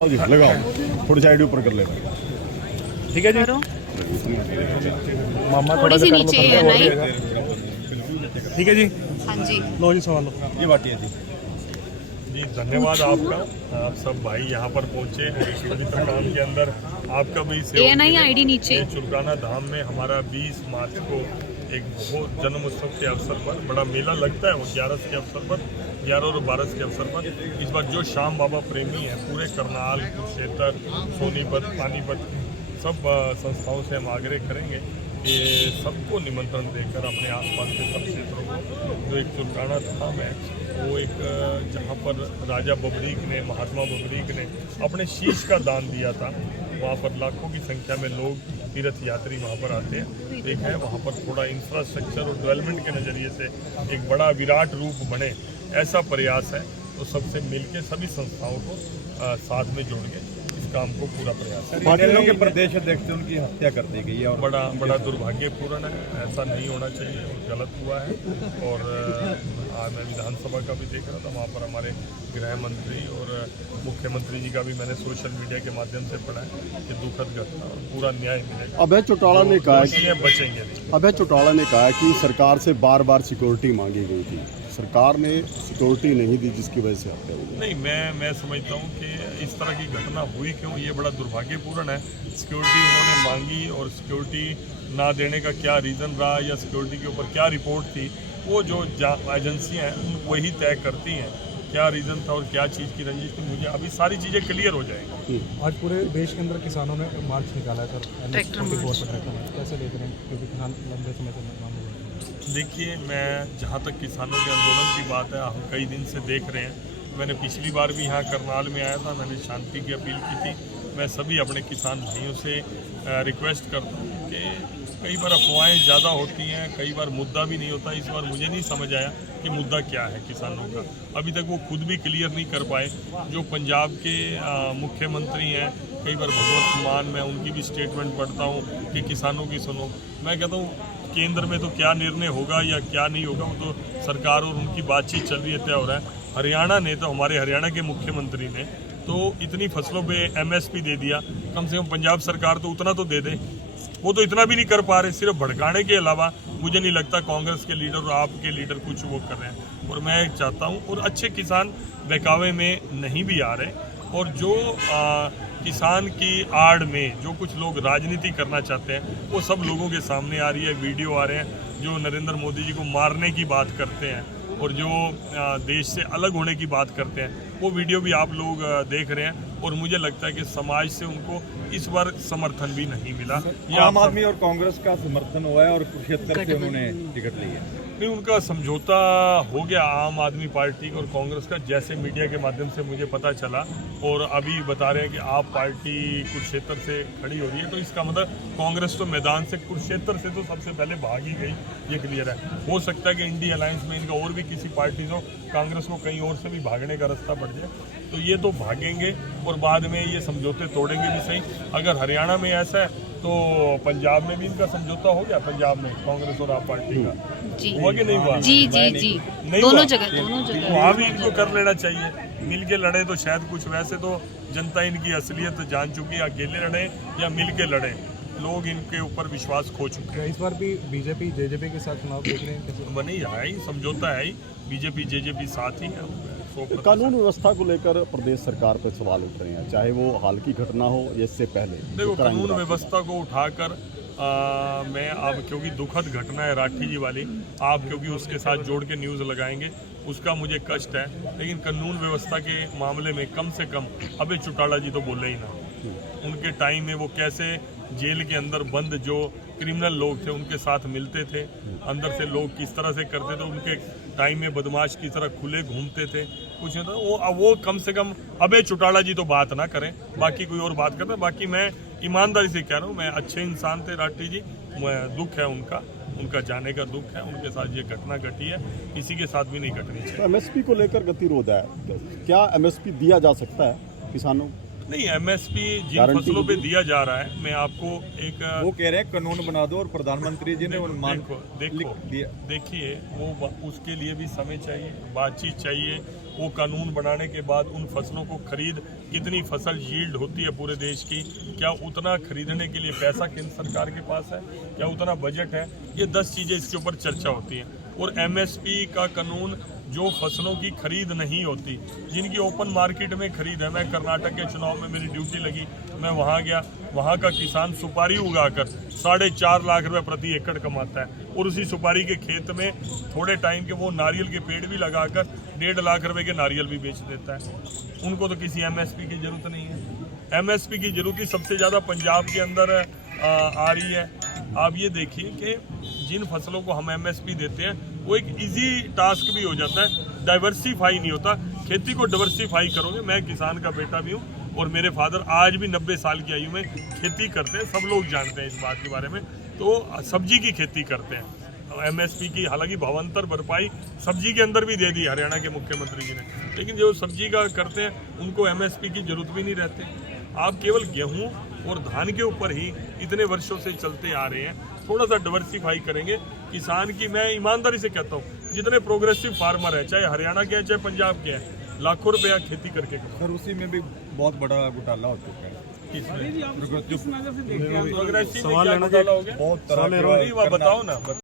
जी लगाओ थोड़ी साइड ऊपर कर ले ठीक है जी। मामा थोड़ी सी नीचे है नहीं। ठीक है जी। हाँ जी। लो जी सवाल लो। ये बाटी है जी। जी धन्यवाद आपका। आप सब भाई यहाँ पर पहुँचे इस पवित्र काम के अंदर। आपका भी ANI ID नीचे। चुरकाना धाम में हमारा 20 मार्च को एक बहुत जन्म उत्सव के अवसर पर बड़ा मेला लगता है। वो 11 के अवसर पर 11 और 12 के अवसर पर इस बार जो श्याम बाबा प्रेमी है पूरे करनाल, कुरुक्षेत्र, सोनीपत, पानीपत सब संस्थाओं से हम आग्रह करेंगे कि सबको निमंत्रण देकर अपने आसपास के सब क्षेत्रों को जो एक चुरकाना धाम है वो एक जहाँ पर राजा बबरीक ने, महात्मा बबरीक ने अपने शीश का दान दिया था, वहाँ पर लाखों की संख्या में लोग तीर्थ यात्री वहाँ पर आते हैं। एक है वहाँ पर थोड़ा इंफ्रास्ट्रक्चर और डेवलपमेंट के नज़रिए से एक बड़ा विराट रूप बने, ऐसा प्रयास है। तो सबसे मिलके सभी संस्थाओं को साथ में जोड़ के इस काम को पूरा प्रयास है। पाटिलों के प्रदेश अध्यक्ष से उनकी हत्या कर दी गई है और बड़ा दुर्भाग्यपूर्ण है, ऐसा नहीं होना चाहिए और गलत हुआ है। और आज मैं विधानसभा का भी देख रहा था, वहाँ पर हमारे गृह मंत्री और मुख्यमंत्री जी का भी मैंने सोशल मीडिया के माध्यम से पढ़ा है कि दुखद घटना और पूरा न्याय मिलेगा। अभय चौटाला ने कहा कि बचेंगे नहीं। अभय चौटाला ने कहा कि सरकार से बार बार सिक्योरिटी मांगी गई थी, सरकार ने सिक्योरिटी नहीं दी जिसकी वजह से हत्या हुई। नहीं, मैं समझता हूँ कि इस तरह की घटना हुई क्यों, ये बड़ा दुर्भाग्यपूर्ण है। सिक्योरिटी उन्होंने मांगी और सिक्योरिटी ना देने का क्या रीज़न रहा या सिक्योरिटी के ऊपर क्या रिपोर्ट थी, वो जो एजेंसियाँ हैं वही तय करती हैं क्या रीज़न था और क्या चीज़ की रंजिश थी। मुझे अभी सारी चीज़ें क्लियर हो जाएंगी। आज पूरे देश के अंदर किसानों ने मार्च निकाला है सर, ट्रैक्टर मार्च। कैसे देख रहे हैं, क्योंकि किसान लंबे समय से मांग रहे हैं। देखिए, मैं जहाँ तक किसानों के आंदोलन की बात है, हम कई दिन से देख रहे हैं। मैंने पिछली बार भी यहाँ करनाल में आया था, मैंने शांति की अपील की थी। मैं सभी अपने किसान भाइयों से रिक्वेस्ट करता हूँ कि कई बार अफवाहें ज़्यादा होती हैं, कई बार मुद्दा भी नहीं होता। इस बार मुझे नहीं समझ आया कि मुद्दा क्या है किसानों का, अभी तक वो खुद भी क्लियर नहीं कर पाए। जो पंजाब के मुख्यमंत्री हैं, कई बार भगवत मान मैं उनकी भी स्टेटमेंट पढ़ता हूँ कि किसानों की सुनो। मैं कहता हूँ केंद्र में तो क्या निर्णय होगा या क्या नहीं होगा वो तो सरकार और उनकी बातचीत चल रही है, तय हो रहा है। हरियाणा ने तो, हमारे हरियाणा के मुख्यमंत्री ने तो इतनी फसलों पे MSP दे दिया, कम से कम पंजाब सरकार तो उतना तो दे दे। वो तो इतना भी नहीं कर पा रहे, सिर्फ भड़काने के अलावा मुझे नहीं लगता कांग्रेस के लीडर और आपके लीडर कुछ वो कर रहे हैं। और मैं चाहता हूँ और अच्छे किसान बहकावे में नहीं भी आ रहे, और जो किसान की आड़ में जो कुछ लोग राजनीति करना चाहते हैं वो सब लोगों के सामने आ रही है। वीडियो आ रहे हैं जो नरेंद्र मोदी जी को मारने की बात करते हैं और जो देश से अलग होने की बात करते हैं, वो वीडियो भी आप लोग देख रहे हैं। और मुझे लगता है कि समाज से उनको इस बार समर्थन भी नहीं मिला। आम आदमी और कांग्रेस का समर्थन हुआ है और कुरुक्षेत्र से उन्होंने टिकट ली है। नहीं, उनका समझौता हो गया आम आदमी पार्टी और कांग्रेस का, जैसे मीडिया के माध्यम से मुझे पता चला। और अभी बता रहे हैं कि आप पार्टी कुरुक्षेत्र से खड़ी हो रही है, तो इसका मतलब कांग्रेस तो मैदान से कुरुक्षेत्र से तो सबसे पहले भाग ही गई, ये क्लियर है। हो सकता है कि इंडिया अलायंस में इनका और भी किसी पार्टी हो, कांग्रेस को कहीं और से भी भागने का रास्ता बढ़ जाए, तो ये तो भागेंगे और बाद में ये समझौते तोड़ेंगे भी सही। अगर हरियाणा में ऐसा है तो पंजाब में भी इनका समझौता हो गया, पंजाब में कांग्रेस और आप पार्टी का हुआ कि नहीं हुआ? जी जी जी, दोनों जगह वहाँ भी इनको कर लेना चाहिए, मिल के लड़े तो शायद कुछ। वैसे तो जनता इनकी असलियत जान चुकी है, अकेले लड़े या मिल के लड़े, लोग इनके ऊपर विश्वास खो चुके हैं। इस बार भी बीजेपी JJP के साथ चुनाव देख रहे हैं, बनी है ही, समझौता है ही, बीजेपी JJP साथ ही है। कानून व्यवस्था को लेकर प्रदेश सरकार पर सवाल उठ रहे हैं, चाहे वो हाल की घटना हो या इससे पहले। देखो, कानून व्यवस्था को उठाकर मैं अब, क्योंकि दुखद घटना है राठी जी वाली, आप क्योंकि उसके साथ जोड़ के न्यूज़ लगाएंगे उसका मुझे कष्ट है, लेकिन कानून व्यवस्था के मामले में कम से कम अभय चौटाला जी तो बोले ही ना। उनके टाइम में वो कैसे जेल के अंदर बंद जो क्रिमिनल लोग थे उनके साथ मिलते थे, अंदर से लोग किस तरह से करते थे, उनके टाइम में बदमाश की तरह खुले घूमते थे, कुछ नहीं था। वो कम से कम अभय चौटाला जी तो बात ना करें, बाकी कोई और बात करता है। बाकी मैं ईमानदारी से कह रहा हूँ, मैं अच्छे इंसान थे राठी जी, दुख है उनका जाने का दुख है। उनके साथ ये घटना घटी है, किसी के साथ भी नहीं घटनी चाहिए। तो MSP को लेकर गतिरोध है, क्या MSP दिया जा सकता है किसानों? नहीं, एमएसपी जिन गारंटी फसलों पे की- दिया जा रहा है, मैं आपको एक वो कह रहे हैं कानून बना दो और प्रधानमंत्री जी ने उन मान देखो दिया। देखिए, वो उसके लिए भी समय चाहिए, बातचीत चाहिए। वो कानून बनाने के बाद उन फसलों को खरीद, कितनी फसल यील्ड होती है पूरे देश की, क्या उतना खरीदने के लिए पैसा केंद्र सरकार के पास है, क्या उतना बजट है, ये 10 चीज़ें इसके ऊपर चर्चा होती हैं। और एमएसपी का कानून जो फसलों की खरीद नहीं होती, जिनकी ओपन मार्केट में खरीद है, मैं कर्नाटक के चुनाव में मेरी ड्यूटी लगी, मैं वहाँ गया, वहाँ का किसान सुपारी उगाकर 4.5 लाख रुपए प्रति एकड़ कमाता है, और उसी सुपारी के खेत में थोड़े टाइम के वो नारियल के पेड़ भी लगाकर 1.5 लाख रुपए के नारियल भी बेच देता है। उनको तो किसी एमएसपी की जरूरत नहीं है। एमएसपी की जरूरत सबसे ज़्यादा पंजाब के अंदर आ रही है। आप ये देखिए कि जिन फसलों को हम एमएसपी देते हैं, वो एक इजी टास्क भी हो जाता है, डाइवर्सिफाई नहीं होता। खेती को डाइवर्सिफाई करोगे, मैं किसान का बेटा भी हूँ और मेरे फादर आज भी 90 साल की आयु में खेती करते हैं, सब लोग जानते हैं इस बात के बारे में। तो सब्जी की खेती करते हैं, एमएसपी की हालांकि भावांतर भरपाई सब्जी के अंदर भी दे दी हरियाणा के मुख्यमंत्री जी ने, लेकिन जो सब्जी का करते हैं उनको एमएसपी की जरूरत भी नहीं रहती। आप केवल गेहूं और धान के ऊपर ही इतने वर्षों से चलते आ रहे हैं। थोड़ा सा डाइवर्सिफाई करेंगे किसान की, मैं ईमानदारी से कहता हूँ, जितने प्रोग्रेसिव फार्मर है, चाहे हरियाणा के हैं चाहे पंजाब के हैं, लाखों रुपया खेती करके सर उसी में भी बहुत बड़ा घोटाला हो चुका है। प्रोग्रेसिव सवाल लेना हो गया, बहुत तरह के बताओ ना।